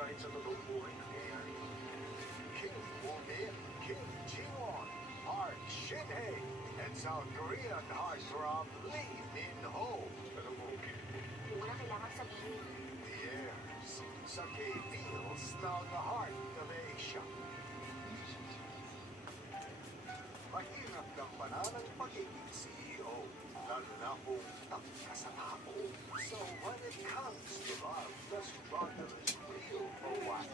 kahit sa totoong buhay nangyayari. Kim Ji-won, Park Shin-hye, and South Korean heartthrob Lee Min-ho. Ano mo, Kim? Wala kailangan sabihin. The heirs sa K-Deals ng Heart of Asia. Mahirap kang pananang pagiging CEO, lalo na kung takot ka sa tao. So when it comes to love, the struggle is real for what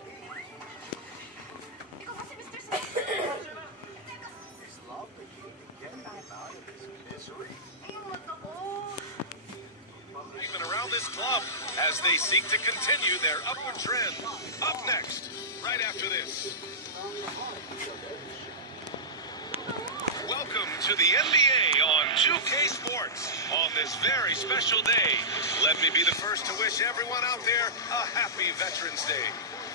Ikaw kasi, Mr. Smith. is love the key to getting him out of his misery? Ayun, wag ako. Even around this club as they seek to continue their upward trend. Up next, right after this. Welcome to the NBA on 2K Sports. On this very special day, let me be the first to wish everyone out there a happy Veterans Day.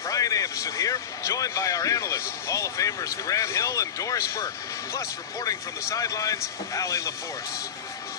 Brian Anderson here, joined by our analysts, Hall of Famers Grant Hill and Doris Burke, plus reporting from the sidelines, Allie LaForce.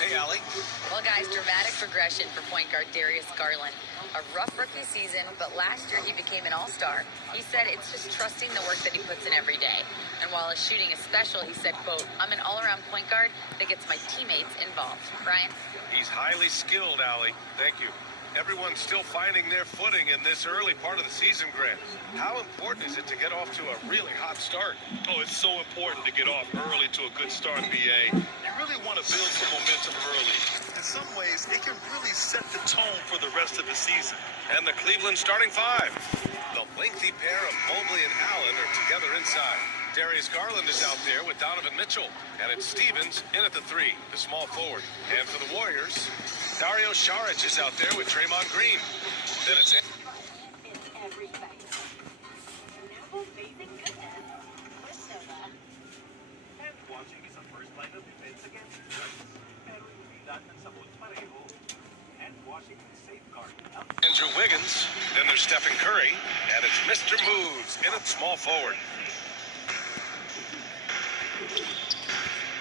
Hey, Allie. Well, guys, dramatic progression for point guard Darius Garland. A rough rookie season, but last year he became an all-star. He said it's just trusting the work that he puts in every day. And while his shooting is special, he said, quote, I'm an all-around point guard that gets my teammates involved. Brian? He's highly skilled, Allie. Thank you. Everyone's still finding their footing in this early part of the season, Grant. How important is it to get off to a really hot start? Oh, it's so important to get off early to a good start, BA. You really want to build some momentum early. In some ways, it can really set the tone for the rest of the season. And the Cleveland starting five. The lengthy pair of Mobley and Allen are together inside. Darius Garland is out there with Donovan Mitchell. And it's Stevens in at the three, the small forward. And for the Warriors, Dario Saric is out there with Draymond Green. Then it's... It's everybody. Amazing goodness. Quicksilver. And watching is a first line of defense against drugs. Pero hindi lahat ng sabot pareho. And Washington safeguard. Andrew Wiggins. Then there's Stephen Curry. And it's Mr. Moves in at small forward.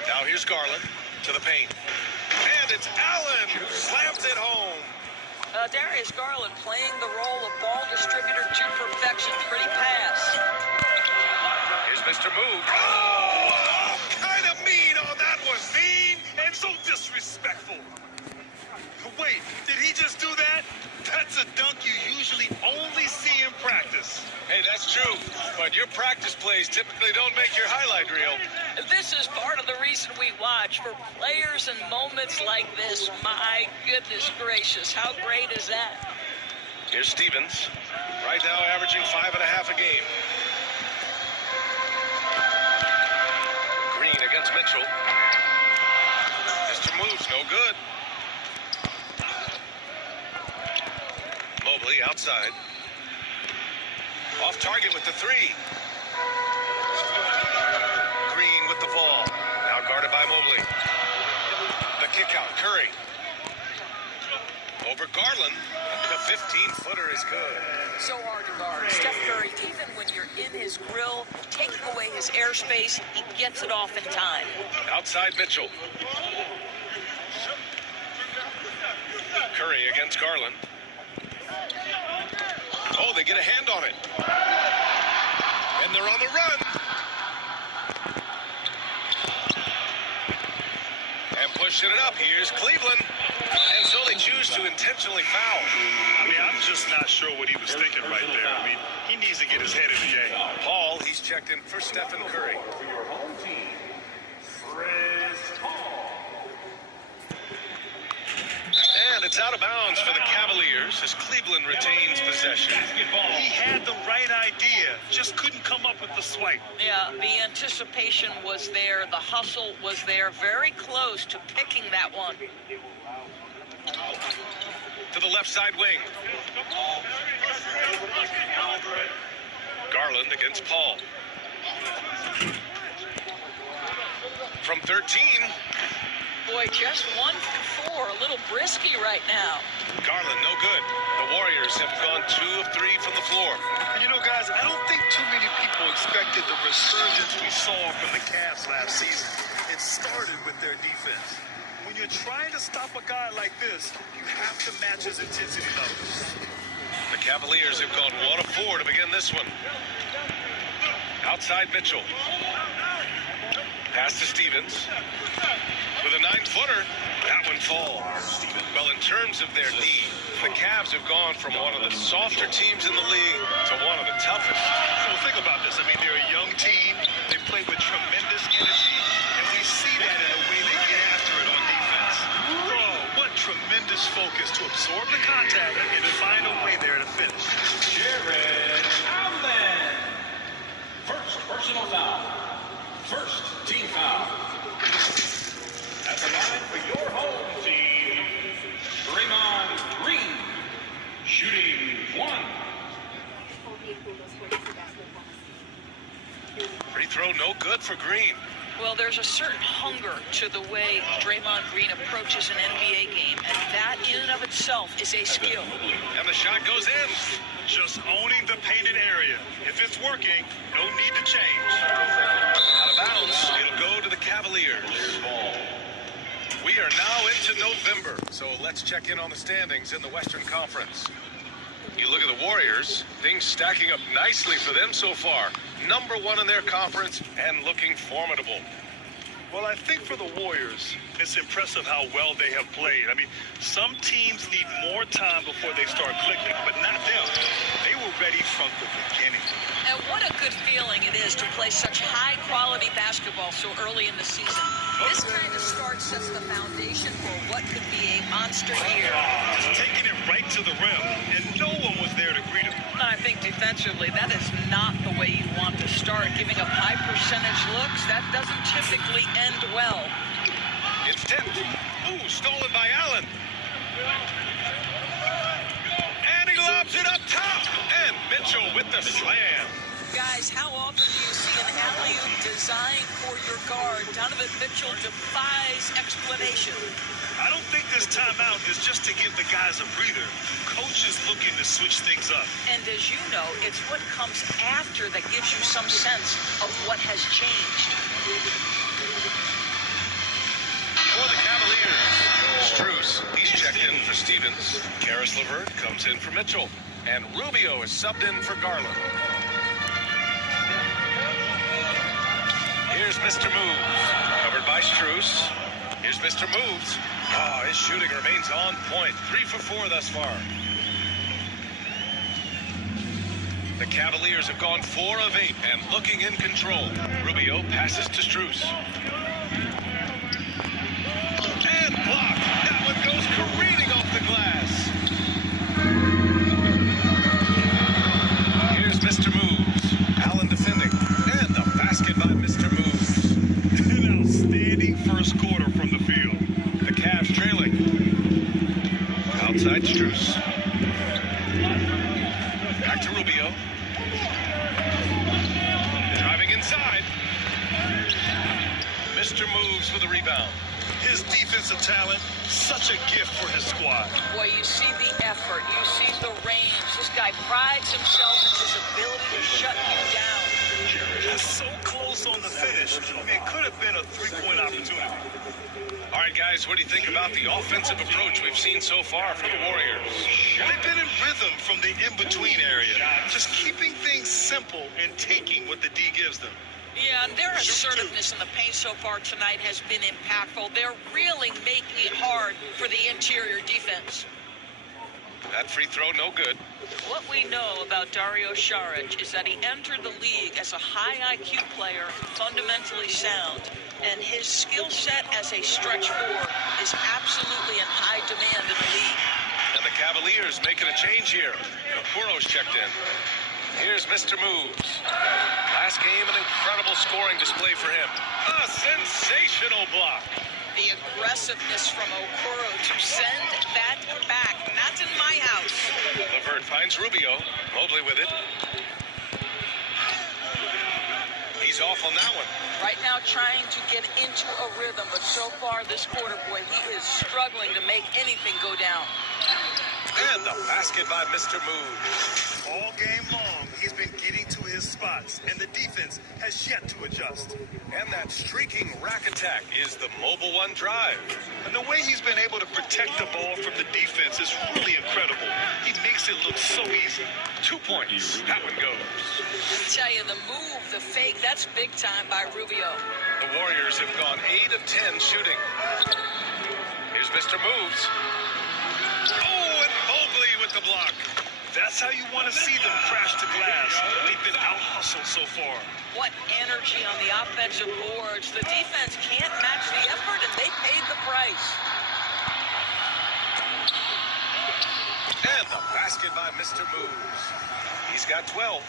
Now here's Garland to the paint. And it's Allen who slams it home. Darius Garland playing the role of ball distributor to perfection. Pretty pass. Here's Mr. Move. Oh, kind of mean on that one. Mean and so disrespectful. Wait, did he just do that? That's a dunk you usually only see in practice. Hey, that's true. But your practice plays typically don't make your highlight reel. This is part of the reason we watch for players and moments like this. My goodness gracious, how great is that? Here's Stevens. Right now averaging 5.5 a game. Green against Mitchell. Mr. Moves, no good. Mobley outside. Off target with the three. Green with the ball. Now guarded by Mobley. The kick out, Curry. Over Garland. The 15-footer is good. So hard to guard. Steph Curry, even when you're in his grill, taking away his airspace, he gets it off in time. Outside Mitchell. Curry against Garland. Oh, they get a hand on it. And they're on the run. And pushing it up. Here's Cleveland. And so they choose to intentionally foul. I mean, I'm just not sure what he was thinking right there. I mean, he needs to get his head in the game. Paul, he's checked in for Stephen Curry. For your home team, Chris Paul. And it's out of bounds for the Cavaliers as Cleveland retains possession. He had the right idea, just couldn't come up with the swipe. Yeah, the anticipation was there, the hustle was there, very close to picking that one. To the left side wing. Garland against Paul. From 13. Boy, just 1 for 4, a little brisky right now. Garland, no good. The Warriors have gone 2 of 3 from the floor. You know, guys, I don't think too many people expected the resurgence we saw from the Cavs last season. It started with their defense. When you're trying to stop a guy like this, you have to match his intensity levels. The Cavaliers have gone 1 of 4 to begin this one. Outside Mitchell. Pass to Stevens. With a 9-footer, that one falls. Well, in terms of their D, the Cavs have gone from one of the softer teams in the league to one of the toughest. Well, think about this. I mean, they're a young team. They play with tremendous energy, and we see that in the way they get after it on defense. Oh, what tremendous focus to absorb the contact and to find a way there to finish. G:��ᗰAITMund. First personal foul. First team foul. At the line for your home team, Draymond Green, shooting 1. Free throw no good for Green. Well, there's a certain hunger to the way Draymond Green approaches an NBA game, and that in and of itself is a skill. And the shot goes in. Just owning the painted area. If it's working, no need to change. Out of bounds, it'll go to the Cavaliers. We are now into November, so let's check in on the standings in the Western Conference. You look at the Warriors, things stacking up nicely for them so far. Number 1 in their conference and looking formidable. Well, I think for the Warriors, it's impressive how well they have played. I mean, some teams need more time before they start clicking, but not them. They were ready from the beginning. And what a good feeling it is to play such high-quality basketball so early in the season. This kind of start sets the foundation for what could be a monster year. Just taking it right to the rim, and no one was there to greet him. I think defensively, that is not the way you want to start. Giving up high percentage looks, that doesn't typically end well. It's tipped. Ooh, stolen by Allen. And he lobs it up top. And Mitchell with the slam. Guys, how often do you see an alley-oop designed for your guard? Donovan Mitchell defies explanation. I don't think this timeout is just to give the guys a breather. Coach is looking to switch things up. And as you know, it's what comes after that gives you some sense of what has changed. For the Cavaliers, Strus, he's checked in for Stevens. Karis LeVert comes in for Mitchell. And Rubio is subbed in for Garland. Here's Mr. Moves, covered by Strus. Here's Mr. Moves. Oh, his shooting remains on point. 3 for 4 thus far. The Cavaliers have gone 4 of 8 and looking in control. Rubio passes to Strus. And blocked. That one goes careening off the glass. Here's Mr. Moves. Allen defending. And the basket by Mr. Moves. An outstanding first quarter from the field. The Cavs trailing. Outside Strus. Back to Rubio. Driving inside. Mr. Moves with a rebound. His defensive talent, such a gift for his squad. Boy, you see the effort, you see the range. This guy prides himself in his ability to shut you down. Just so close on the finish. I mean, it could have been a 3-point opportunity. All right, guys, what do you think about the offensive approach we've seen so far from the Warriors? They've been in rhythm from the in-between area. Just keeping things simple and taking what the D gives them. Yeah, and their assertiveness in the paint so far tonight has been impactful. They're really making it hard for the interior defense. That free throw, no good. What we know about Dario Saric is that he entered the league as a high IQ player, fundamentally sound, and his skill set as a stretch four is absolutely in high demand in the league. And the Cavaliers making a change here. Kapuro's checked in. Here's Mr. Moves. Last game, an incredible scoring display for him. A sensational block. The aggressiveness from Okoro to send that back. That's in my house. LeVert finds Rubio. Mobley with it. He's off on that one. Right now trying to get into a rhythm, but so far this quarter, boy, he is struggling to make anything go down. And the basket by Mr. Moves. All game long, he's been getting to his spots, and the defense has yet to adjust. And that streaking rack attack is the Mobile One drive. And the way he's been able to protect the ball from the defense is really incredible. He makes it look so easy. 2 points. That one goes. I tell you, the move, the fake, that's big time by Rubio. The Warriors have gone 8 of 10 shooting. Here's Mr. Moves. Oh, and Mobley with the block. That's how you want to see them crash to glass. They've been out-hustled so far. What energy on the offensive boards. The defense can't match the effort, and they paid the price. And the basket by Mr. Moves. He's got 12.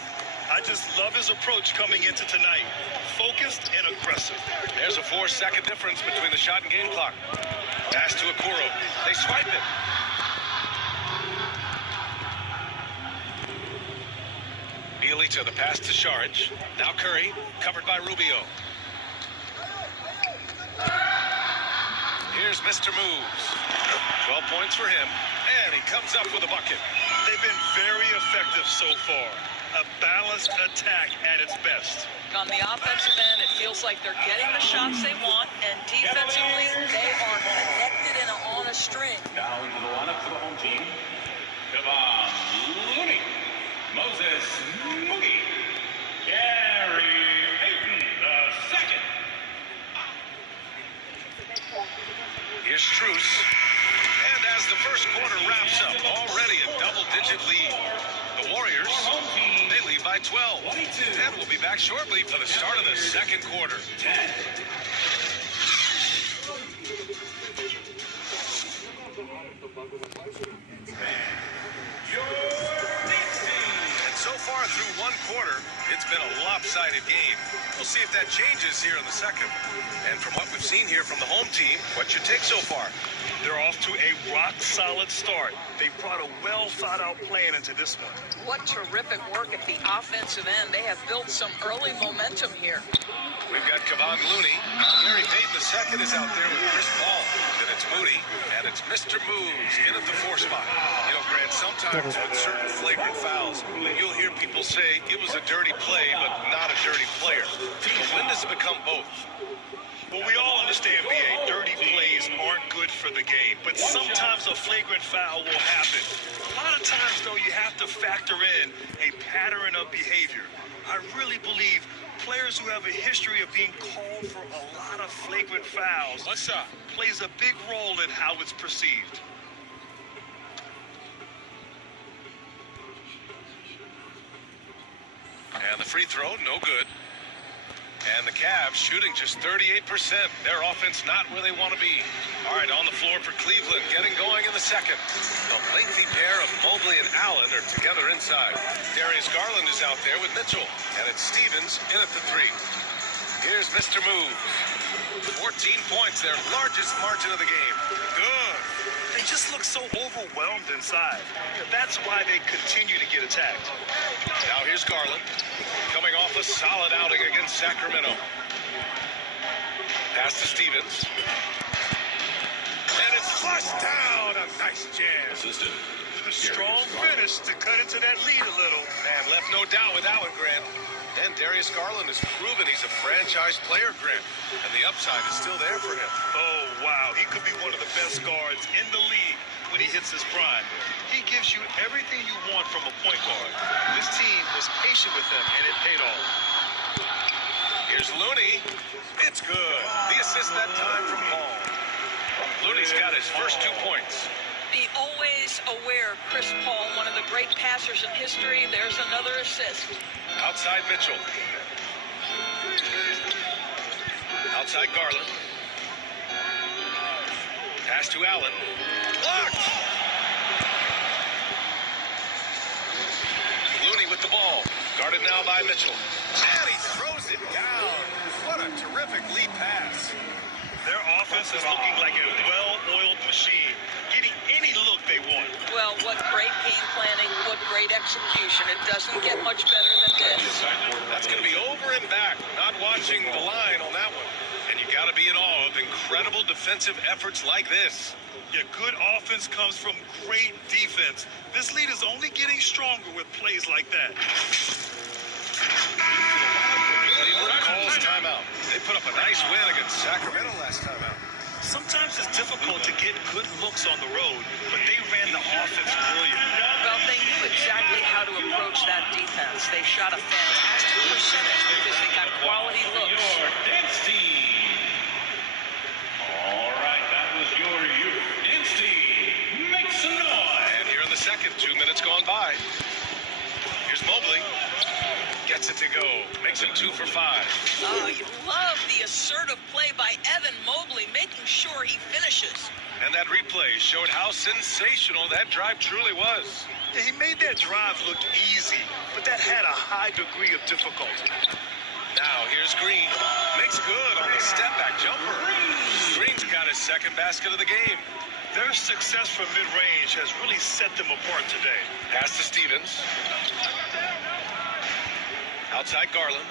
I just love his approach coming into tonight. Focused and aggressive. There's a 4-second difference between the shot and game clock. Pass to Okoro. They swipe it. Bielitsa, the pass to Šarić. Now Curry, covered by Rubio. Here's Mr. Moves. 12 points for him, and he comes up with a bucket. They've been very effective so far. A balanced attack at its best. On the offensive end, it feels like they're getting the shots they want, and defensively, they are connected and on a string. Now into the lineup for the home team. Gᗩᗰ Moses Moogie. Gᗩᗰ the second. Here's Strus. And as the first quarter wraps up, already a double-digit lead. The Warriors, they lead by 12. And we'll be back shortly for the start of the second quarter. 10. And so far through one quarter, it's been a lopsided game. We'll see if that changes here in the second. And from what we've seen here from the home team, what's your take so far? They're off to a rock-solid start. They brought a well-thought-out plan into this one. What terrific work at the offensive end. They have built some early momentum here. We've got Gᗩᗰ. Gary Payton II is out there with Chris Paul. Then it's Moody, and it's Mr. Moves in at the 4 spot. You know, Grant, sometimes with certain flagrant fouls, you'll hear people say it was a dirty play, but not a dirty player. But when does it become both? Well, we all understand, B.A., dirty plays aren't good for the game, but sometimes a flagrant foul will happen. A lot of times, though, you have to factor in a pattern of behavior. I really believe players who have a history of being called for a lot of flagrant fouls plays a big role in how it's perceived. And the free throw, no good. And the Cavs shooting just 38%. Their offense not where they want to be. All right, on the floor for Cleveland, getting going in the second. The lengthy pair of Mobley and Allen are together inside. Darius Garland is out there with Mitchell. And it's Stevens in at the 3. Here's Mr. Moves. 14 points, their largest margin of the game. Good. They just look so overwhelmed inside. That's why they continue to get attacked. Now here's Garland, coming off a solid outing against Sacramento. Pass to Stevens. And it's flushed down. A nice jam. Assistant. A strong finish to cut into that lead a little. Man, left no doubt with that one, Grant. And Darius Garland has proven he's a franchise player, Grant. And the upside is still there for him. Oh, wow. He could be one of the best guards in the league when he hits his prime. He gives you everything you want from a point guard. This team was patient with him, and it paid off. Here's Looney. It's good. The assist that time from Paul. Looney's got his first 2 points. The always aware Chris Paul, one of the great passers in history. There's another assist. Outside Mitchell. Outside Garland. Pass to Allen. Blocked! Looney with the ball. Guarded now by Mitchell. And he throws it down. What a terrific lead pass. Their offense is looking like a well-oiled machine, getting any look they want. Well, what great game planning, what great execution. It doesn't get much better than this. That's going to be over and back. Not watching the line on that one. And you got to be in awe of incredible defensive efforts like this. Yeah, good offense comes from great defense. This lead is only getting stronger with plays like that. put up a nice win against Sacramento last time out. Sometimes it's difficult to get good looks on the road, but they ran the offense brilliant. Well, they knew exactly how to approach that defense. They shot a fantastic percentage because they got quality looks. Your dance team. All right, that was your dance team. Make some noise. And here in the second, 2 minutes gone by. Here's Mobley. Gets it to go. Makes him 2 for 5. Oh, you love the assertive play by Evan Mobley, making sure he finishes. And that replay showed how sensational that drive truly was. Yeah, he made that drive look easy, but that had a high degree of difficulty. Now here's Green. Makes good on the step-back jumper. Green's got his second basket of the game. Their success from mid-range has really set them apart today. Pass to Stevens. Outside Garland.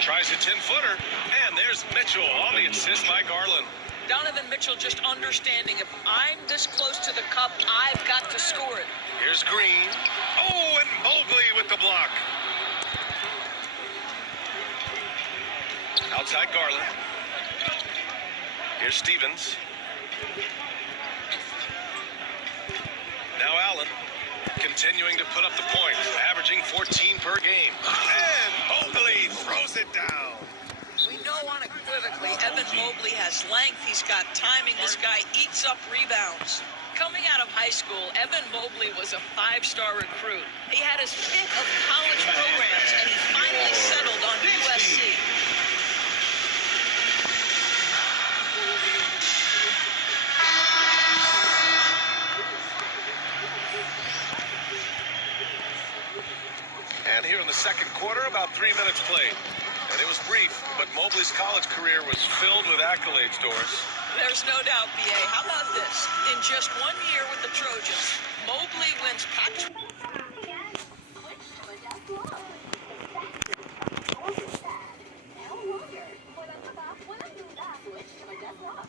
Tries a 10-footer. And there's Mitchell on the assist by Garland. Donovan Mitchell just understanding if I'm this close to the cup, I've got to score it. Here's Green. Oh, and Mobley with the block. Outside Garland. Here's Stevens. Now Allen. Continuing to put up the points, averaging 14 per game. And Mobley throws it down. We know unequivocally Evan Mobley has length. He's got timing. This guy eats up rebounds. Coming out of high school, Evan Mobley was a 5-star recruit. He had his pick of college programs, and he finally settled on USC. And here in the second quarter, about 3 minutes played. And it was brief, but Mobley's college career was filled with accolades, Doris. There's no doubt, BA. How about this? In just 1 year with the Trojans, Mobley wins Pac-12. Now longer. Walang tapa, walang duda. Switch to a death lock.